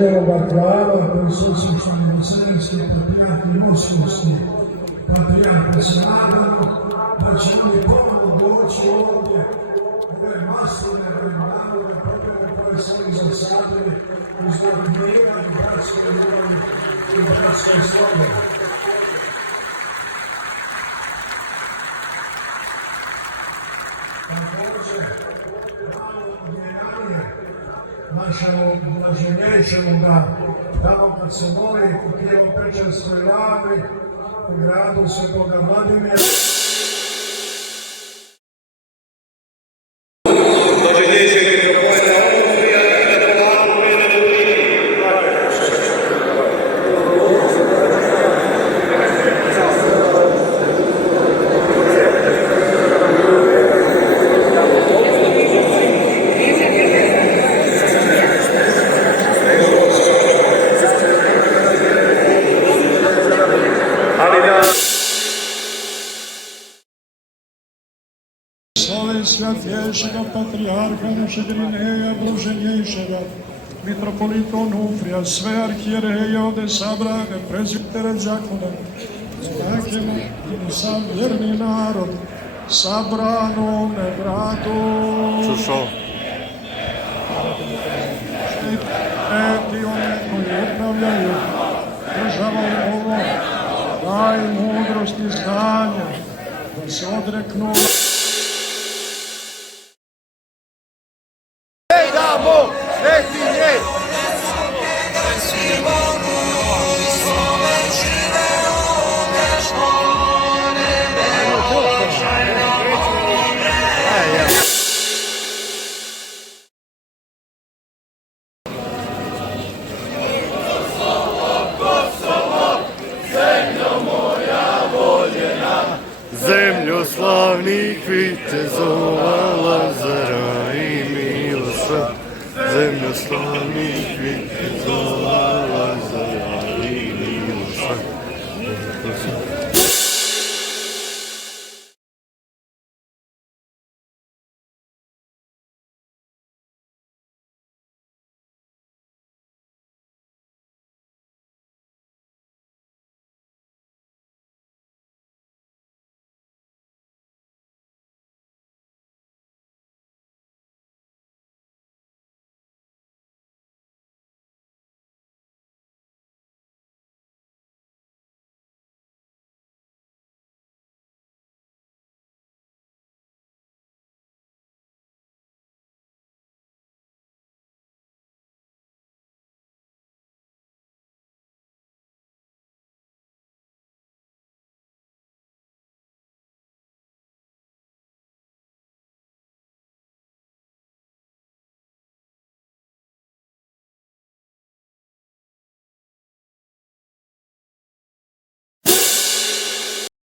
Bartlava, prisustujući Vaseljenski patrijarh i Moskovski patrijarh se nadamo da će oni ponovno doći ovdje ove masovne vremena, potrebe koje su oni zasadili uzrok mira i bratske ljubavi i bratske slobode. Također, malo odmjenjanje našemu blaženječevoga, tamo kad se moli u Kijevopečarskoj lavi u gradu Svetoga Vladimira. Slave svятейшего patrijarha našeg Irineja, blaženjejšega, mitropolita Onufrija, sve arhijereje ovdje sabrane, prezbitere zakone, znakima i sam vjerni narod, sabranome bratu. Čušo. Štiti one koji upravljaju državom ovom, daj mudrost i znanje, da se odreknu Zemlju slavnih vitezova, Lazara i Miloša, zemlju slavnih vitezova.